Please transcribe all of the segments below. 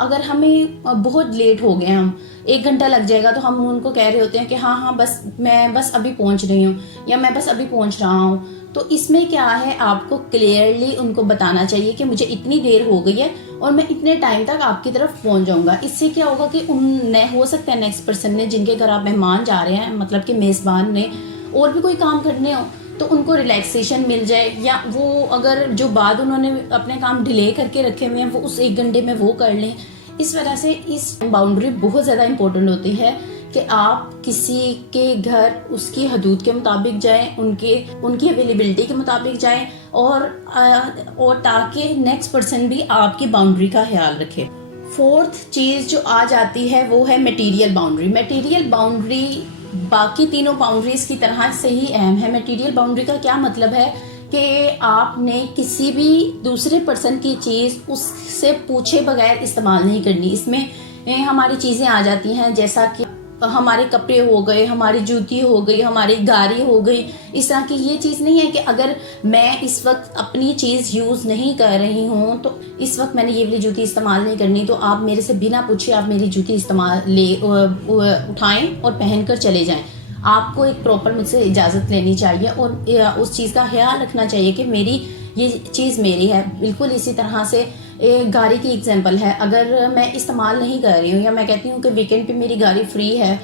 اگر ہمیں بہت لیٹ ہو گئے، ہم 1 گھنٹہ لگ جائے گا، تو ہم ان کو کہہ رہے ہوتے ہیں کہ ہاں میں بس ابھی پہنچ رہی ہوں یا میں بس ابھی پہنچ رہا ہوں. تو اس میں کیا ہے، آپ کو کلیئرلی ان کو بتانا چاہیے کہ مجھے اتنی دیر ہو گئی ہے اور میں اتنے ٹائم تک آپ کی طرف پہنچ جاؤں گا. اس سے کیا ہوگا کہ ہو سکتا ہے نیکسٹ پرسن نے، جن کے گھر آپ مہمان جا رہے ہیں، مطلب کہ میزبان نے اور بھی کوئی کام کرنے ہو، تو ان کو ریلیکسیشن مل جائے، یا وہ اگر جو بعد انہوں نے اپنے کام ڈیلے کر کے رکھے ہوئے ہیں وہ اس 1 گھنٹے میں وہ کر لیں. اس وجہ سے اس باؤنڈری بہت زیادہ امپورٹنٹ ہوتی ہے کہ آپ کسی کے گھر اس کی حدود کے مطابق جائیں، ان کی اویلیبلٹی کے مطابق جائیں، اور تاکہ نیکسٹ پرسن بھی آپ کی باؤنڈری کا خیال رکھے. 4th چیز جو آ جاتی ہے وہ ہے میٹیریل باؤنڈری. میٹیریل باؤنڈری باقی تینوں باؤنڈریز کی طرح سے ہی اہم ہے. میٹیریل باؤنڈری کا کیا مطلب ہے کہ آپ نے کسی بھی دوسرے پرسن کی چیز اس سے پوچھے بغیر استعمال نہیں کرنی. اس میں ہماری چیزیں آ جاتی ہیں، جیسا کہ ہمارے کپڑے ہو گئے، ہماری جوتی ہو گئی، ہماری گاڑی ہو گئی. اس طرح کی یہ چیز نہیں ہے کہ اگر میں اس وقت اپنی چیز یوز نہیں کر رہی ہوں تو اس وقت میں نے یہ والی جوتی استعمال نہیں کرنی، تو آپ میرے سے بنا پوچھے آپ میری جوتی اٹھائیں اور پہن کر چلے جائیں. آپ کو ایک پراپر مجھ سے اجازت لینی چاہیے اور اس چیز کا خیال رکھنا چاہیے کہ میری یہ چیز میری ہے. بالکل اسی طرح سے گاڑی کی ایگزامپل ہے. اگر میں استعمال نہیں کر رہی ہوں یا میں کہتی ہوں کہ ویکینڈ پہ میری گاڑی فری ہے،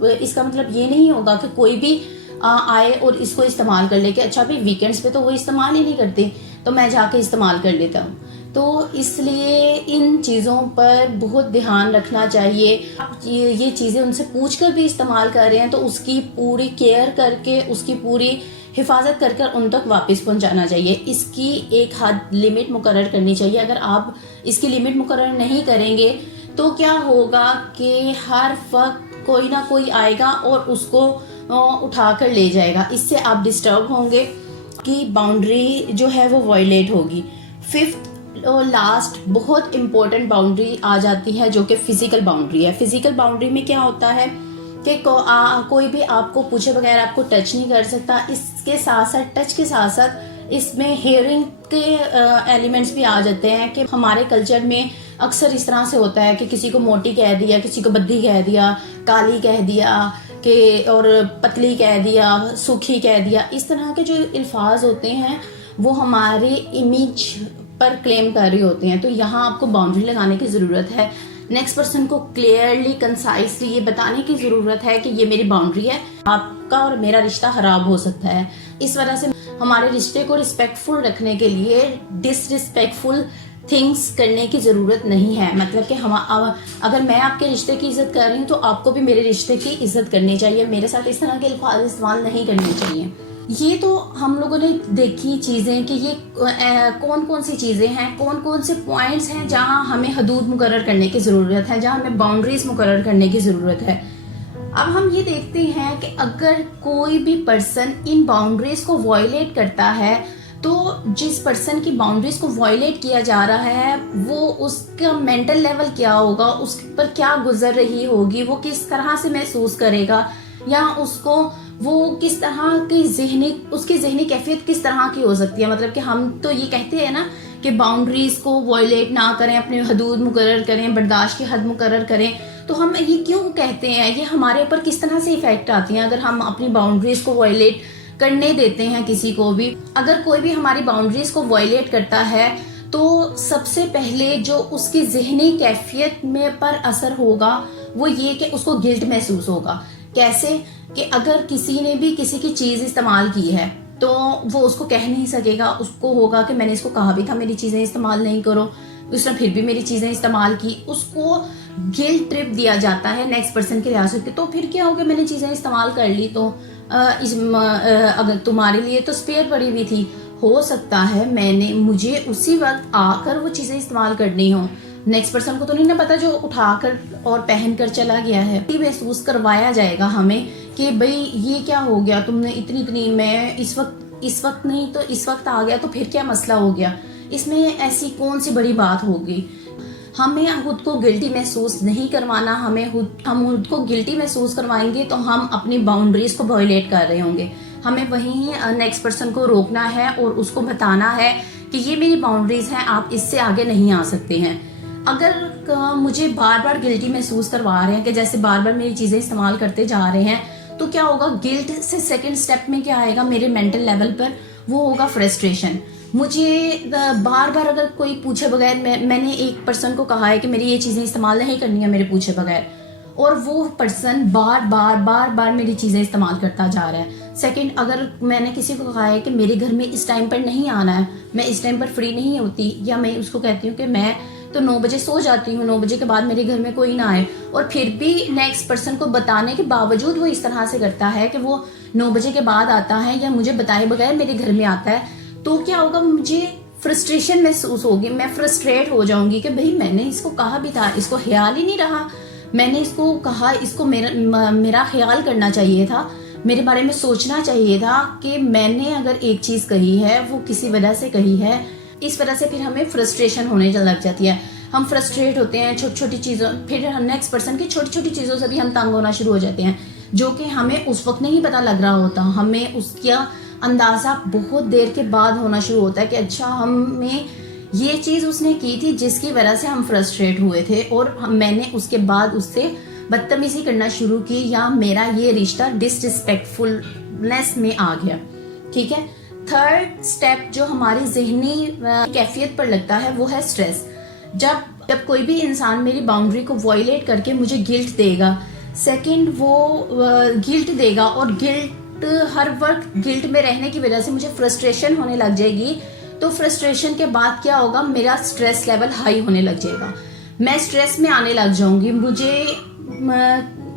اس کا مطلب یہ نہیں ہوگا کہ کوئی بھی آئے اور اس کو استعمال کر لے کہ اچھا بھائی ویکینڈز پہ تو وہ استعمال ہی نہیں کرتے تو میں جا کے استعمال کر لیتا ہوں. تو اس لیے ان چیزوں پر بہت دھیان رکھنا چاہیے. آپ یہ چیزیں ان سے پوچھ کر بھی استعمال کر رہے ہیں تو اس کی پوری کیئر کر کے، اس کی پوری حفاظت کر کر ان تک واپس پہنچانا چاہیے. اس کی ایک حد لمٹ مقرر کرنی چاہیے. اگر آپ اس کی لمٹ مقرر نہیں کریں گے تو کیا ہوگا کہ ہر وقت کوئی نہ کوئی آئے گا اور اس کو اٹھا کر لے جائے گا. اس سے آپ ڈسٹرب ہوں گے کہ باؤنڈری جو ہے وہ وائلیٹ ہوگی. 5th اور لاسٹ بہت امپورٹنٹ باؤنڈری آ جاتی ہے جو کہ فزیکل باؤنڈری ہے. فزیکل باؤنڈری میں کیا ہوتا ہے کہ کوئی بھی آپ کو پوچھے بغیر آپ کو ٹچ نہیں کر سکتا. اس کے ساتھ ساتھ ٹچ کے ساتھ ساتھ اس میں ہیئرنگ کے ایلیمنٹس بھی آ جاتے ہیں کہ ہمارے کلچر میں اکثر اس طرح سے ہوتا ہے کہ کسی کو موٹی کہہ دیا، کسی کو بدھی کہہ دیا، کالی کہہ دیا کہ اور پتلی کہہ دیا، سوکھی کہہ دیا. اس طرح کے جو الفاظ ہوتے ہیں وہ ہمارے امیج پر کلیم کر رہے ہوتے ہیں. تو یہاں آپ کو باؤنڈری لگانے کی ضرورت ہے. نیکسٹ پرسن کو کلیئرلی کنسائسلی یہ بتانے کی ضرورت ہے کہ یہ میری باؤنڈری ہے، آپ کا اور میرا رشتہ خراب ہو سکتا ہے. اس وجہ سے ہمارے رشتے کو رسپیکٹفل رکھنے کے لیے ڈس رسپیکٹفل تھنگس کرنے کی ضرورت نہیں ہے. مطلب کہ اگر میں آپ کے رشتے کی عزت کر رہی ہوں تو آپ کو بھی میرے رشتے کی عزت کرنی چاہیے. میرے ساتھ اس طرح کے الفاظ استعمال نہیں کرنے چاہیے. یہ تو ہم لوگوں نے دیکھی چیزیں کہ یہ کون کون سی چیزیں ہیں، کون کون سے پوائنٹس ہیں جہاں ہمیں حدود مقرر کرنے کی ضرورت ہے، جہاں ہمیں باؤنڈریز مقرر کرنے کی ضرورت ہے. اب ہم یہ دیکھتے ہیں کہ اگر کوئی بھی پرسن ان باؤنڈریز کو وائلیٹ کرتا ہے تو جس پرسن کی باؤنڈریز کو وائلیٹ کیا جا رہا ہے وہ اس کا مینٹل لیول کیا ہوگا، اس پر کیا گزر رہی ہوگی، وہ کس طرح سے محسوس کرے گا، یا اس کو وہ کس طرح کی اس کی ذہنی کیفیت کس طرح کی ہو سکتی ہے. مطلب کہ ہم تو یہ کہتے ہیں نا کہ باؤنڈریز کو وائلیٹ نہ کریں، اپنے حدود مقرر کریں، برداشت کی حد مقرر کریں. تو ہم یہ کیوں کہتے ہیں، یہ ہمارے اوپر کس طرح سے ایفیکٹ آتی ہیں اگر ہم اپنی باؤنڈریز کو وائلیٹ کرنے دیتے ہیں کسی کو بھی. اگر کوئی بھی ہماری باؤنڈریز کو وائلیٹ کرتا ہے تو سب سے پہلے جو اس کی ذہنی کیفیت میں پر اثر ہوگا وہ یہ کہ اس کو گلٹ محسوس ہوگا. کیسے کہ اگر کسی نے بھی کسی کی چیز استعمال کی ہے تو وہ اس کو کہہ نہیں سکے گا. اس کو ہوگا کہ میں نے اس کو کہا بھی تھا میری چیزیں استعمال نہیں کرو، اس نے پھر بھی میری چیزیں استعمال کی. اس کو گلٹ ٹرپ دیا جاتا ہے نیکسٹ پرسن کی ریاست کے. تو پھر کیا ہوگا، میں نے چیزیں استعمال کر لی تو اگر تمہارے لیے تو اسپیئر پڑی ہوئی تھی، ہو سکتا ہے مجھے اسی وقت آ کر وہ چیزیں استعمال کرنی ہوں. نیکسٹ پرسن کو تو نہیں نہ پتا جو اٹھا کر اور پہن کر چلا گیا ہے. یہ محسوس کروایا جائے گا ہمیں کہ بھئی یہ کیا ہو گیا، تم نے اتنی میں اس وقت نہیں تو اس وقت آ گیا تو پھر کیا مسئلہ ہو گیا، اس میں ایسی کون سی بڑی بات ہوگی. ہمیں خود کو گلٹی محسوس نہیں کروانا. ہم خود کو گلٹی محسوس کروائیں گے تو ہم اپنی باؤنڈریز کو وائلیٹ کر رہے ہوں گے. ہمیں وہیں نیکسٹ پرسن کو روکنا ہے اور اس کو بتانا ہے کہ یہ میری باؤنڈریز ہیں، آپ اس سے آگے نہیں آ سکتے ہیں. اگر مجھے بار بار گلٹی محسوس کروا رہے ہیں کہ جیسے بار بار میری چیزیں استعمال کرتے جا رہے ہیں، تو کیا ہوگا، گلٹ سے سیکنڈ سٹیپ میں کیا آئے گا میرے مینٹل لیول پر، وہ ہوگا فرسٹریشن. مجھے بار بار اگر کوئی پوچھے بغیر، میں نے ایک پرسن کو کہا ہے کہ میری یہ چیزیں استعمال نہیں کرنی ہے میرے پوچھے بغیر، اور وہ پرسن بار میری چیزیں استعمال کرتا جا رہا ہے. سیکنڈ، اگر میں نے کسی کو کہا ہے کہ میرے گھر میں اس ٹائم پر نہیں آنا ہے، میں اس ٹائم پر فری نہیں ہوتی، یا میں اس کو کہتی ہوں کہ میں تو 9 بجے سو جاتی ہوں، 9 بجے کے بعد میرے گھر میں کوئی نہ آئے، اور پھر بھی نیکسٹ پرسن کو بتانے کے باوجود وہ اس طرح سے کرتا ہے کہ وہ 9 بجے کے بعد آتا ہے یا مجھے بتائے بغیر میرے گھر میں آتا ہے، تو کیا ہوگا، مجھے فرسٹریشن محسوس ہوگی، میں فرسٹریٹ ہو جاؤں گی کہ بھئی میں نے اس کو کہا بھی تھا، اس کو خیال ہی نہیں رہا، میں نے اس کو کہا، اس کو میرا خیال کرنا چاہیے تھا، میرے بارے میں سوچنا چاہیے تھا کہ میں نے اگر ایک چیز کہی ہے وہ کسی وجہ سے کہی ہے. اس وجہ سے پھر ہمیں فرسٹریشن ہونے لگ جاتی ہے، ہم فرسٹریٹ ہوتے ہیں چھوٹی چھوٹی چیزوں، پھر نیکسٹ پرسن کی چھوٹی چھوٹی چیزوں سے بھی ہم تنگ ہونا شروع ہو جاتے ہیں، جو کہ ہمیں اس وقت نہیں پتہ لگ رہا ہوتا، ہمیں اس کا اندازہ بہت دیر کے بعد ہونا شروع ہوتا ہے کہ اچھا ہمیں یہ چیز اس نے کی تھی جس کی وجہ سے ہم فرسٹریٹ ہوئے تھے، اور میں نے اس کے بعد اس سے بدتمیزی کرنا شروع کی، یا میرا یہ رشتہ ڈسریسپیکٹفلنس میں آ گیا. ٹھیک ہے. تھرڈ سٹیپ جو ہماری ذہنی کیفیت پر لگتا ہے وہ ہے سٹریس. جب کوئی بھی انسان میری باؤنڈری کو وائلیٹ کر کے مجھے گلٹ دے گا، سیکنڈ وہ گلٹ دے گا، اور گلٹ ہر وقت گلٹ میں رہنے کی وجہ سے مجھے فرسٹریشن ہونے لگ جائے گی، تو فرسٹریشن کے بعد کیا ہوگا، میرا سٹریس لیول ہائی ہونے لگ جائے گا، میں سٹریس میں آنے لگ جاؤں گی، مجھے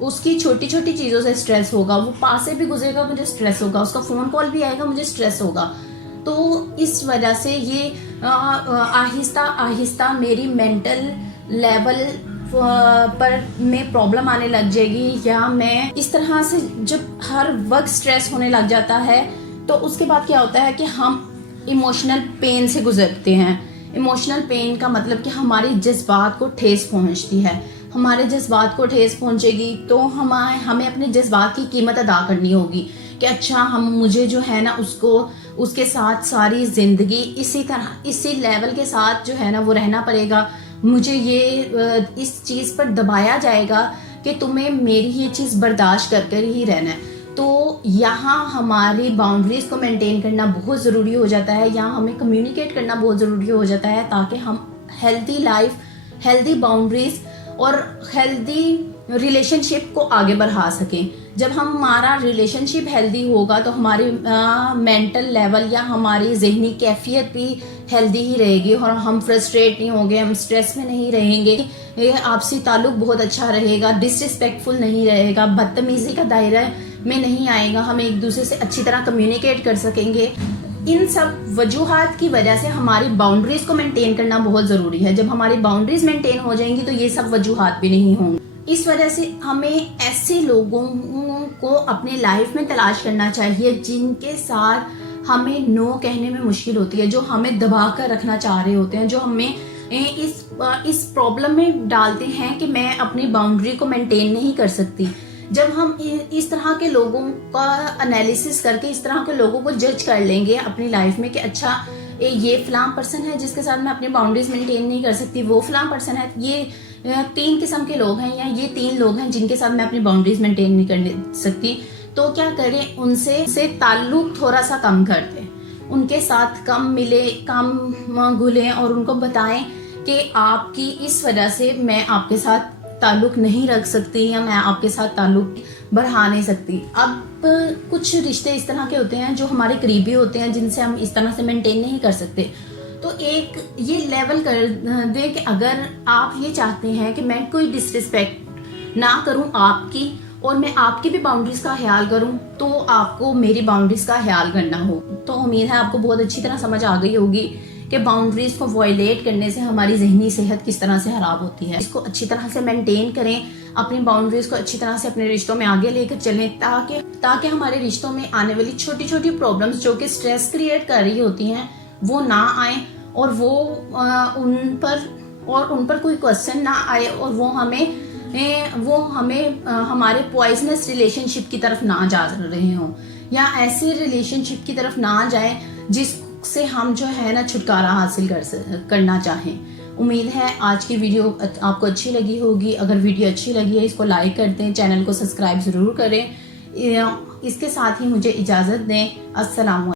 اس کی چھوٹی چھوٹی چیزوں سے سٹریس ہوگا، وہ پاس سے بھی گزرے گا مجھے سٹریس ہوگا، اس کا فون کال بھی آئے گا مجھے سٹریس ہوگا. تو اس وجہ سے یہ آہستہ آہستہ میری مینٹل لیول پر میں پرابلم آنے لگ جائے گی، یا میں اس طرح سے جب ہر وقت سٹریس ہونے لگ جاتا ہے تو اس کے بعد کیا ہوتا ہے کہ ہم ایموشنل پین سے گزرتے ہیں. ایموشنل پین کا مطلب کہ ہماری جذبات کو ٹھیس پہنچتی ہے، ہمارے جذبات کو ٹھیس پہنچے گی تو ہمیں اپنے جذبات کی قیمت ادا کرنی ہوگی کہ اچھا مجھے جو ہے نا اس کے ساتھ ساری زندگی اسی لیول کے ساتھ جو ہے نا وہ رہنا پڑے گا. مجھے یہ اس چیز پر دبایا جائے گا کہ تمہیں میری یہ چیز برداشت کر کر ہی رہنا ہے. تو یہاں ہماری باؤنڈریز کو مینٹین کرنا بہت ضروری ہو جاتا ہے، یہاں ہمیں کمیونیکیٹ کرنا بہت ضروری ہو جاتا ہے، تاکہ ہم ہیلدی لائف، ہیلدی باؤنڈریز اور ہیلدی ریلیشن شپ کو آگے بڑھا سکیں. جب ہمارا ریلیشن شپ ہیلدی ہوگا تو ہماری مینٹل لیول یا ہماری ذہنی کیفیت بھی ہیلدی ہی رہے گی، اور ہم فرسٹریٹ نہیں ہوں گے، ہم سٹریس میں نہیں رہیں گے، یہ آپسی تعلق بہت اچھا رہے گا، ڈسریسپیکٹفل نہیں رہے گا، بدتمیزی کا دائرہ میں نہیں آئے گا، ہم ایک دوسرے سے اچھی طرح کمیونیکیٹ کر سکیں گے. ان سب وجوہات کی وجہ سے ہماری باؤنڈریز کو مینٹین کرنا بہت ضروری ہے. جب ہماری باؤنڈریز مینٹین ہو جائیں گی تو یہ سب وجوہات بھی نہیں ہوں گی. اس وجہ سے ہمیں ایسے لوگوں کو اپنے لائف میں تلاش کرنا چاہیے جن کے ساتھ ہمیں نو کہنے میں مشکل ہوتی ہے، جو ہمیں دبا کر رکھنا چاہ رہے ہوتے ہیں، جو ہمیں اس پرابلم میں ڈالتے ہیں کہ میں اپنی باؤنڈری کو مینٹین نہیں کر سکتی. جب ہم اس طرح کے لوگوں کا انالیسس کر کے اس طرح کے لوگوں کو جج کر لیں گے اپنی لائف میں کہ اچھا یہ فلاں پرسن ہے جس کے ساتھ میں اپنی باؤنڈریز مینٹین نہیں کر سکتی، وہ فلاں پرسن ہے، یہ 3 قسم کے لوگ ہیں، یا یہ 3 لوگ ہیں جن کے ساتھ میں اپنی باؤنڈریز مینٹین نہیں کر سکتی، تو کیا کریں، ان سے تعلق تھوڑا سا کم کر دیں، ان کے ساتھ کم ملے، کم گھلیں، اور ان کو بتائیں کہ آپ کی اس وجہ سے میں آپ کے ساتھ تعلق نہیں رکھ سکتی، یا میں آپ کے ساتھ تعلق بڑھا نہیں سکتی. اب کچھ رشتے اس طرح کے ہوتے ہیں جو ہمارے قریبی ہوتے ہیں، جن سے ہم اس طرح سے مینٹین نہیں کر سکتے. تو ایک یہ لیول کر دیں کہ اگر آپ یہ چاہتے ہیں کہ میں کوئی ڈسریسپیکٹ نہ کروں آپ کی، اور میں آپ کی بھی باؤنڈریز کا خیال کروں، تو آپ کو میری باؤنڈریز کا خیال کرنا ہو. تو امید ہے آپ کو بہت اچھی طرح سمجھ آ گئی ہوگی کہ باؤنڈریز کو وائلیٹ کرنے سے ہماری ذہنی صحت کس طرح سے خراب ہوتی ہے. اس کو اچھی طرح سے مینٹین کریں، اپنی باؤنڈریز کو اچھی طرح سے اپنے رشتوں میں آگے لے کر چلیں، تاکہ ہمارے رشتوں میں آنے والی چھوٹی چھوٹی پرابلمز جو کہ سٹریس کریٹ کر رہی ہوتی ہیں وہ نہ آئیں، اور وہ ان پر کوئی کوسچن نہ آئے، اور وہ ہمیں ہمارے پوائزنس ریلیشن شپ کی طرف نہ جا رہے ہوں، یا ایسے ریلیشن شپ کی طرف نہ جائیں جس سے ہم جو ہے نا چھٹکارا حاصل کرنا چاہیں. امید ہے آج کی ویڈیو آپ کو اچھی لگی ہوگی. اگر ویڈیو اچھی لگی ہے اس کو لائک کر دیں, چینل کو سبسکرائب ضرور کریں. اس کے ساتھ ہی مجھے اجازت دیں. السلام علیکم.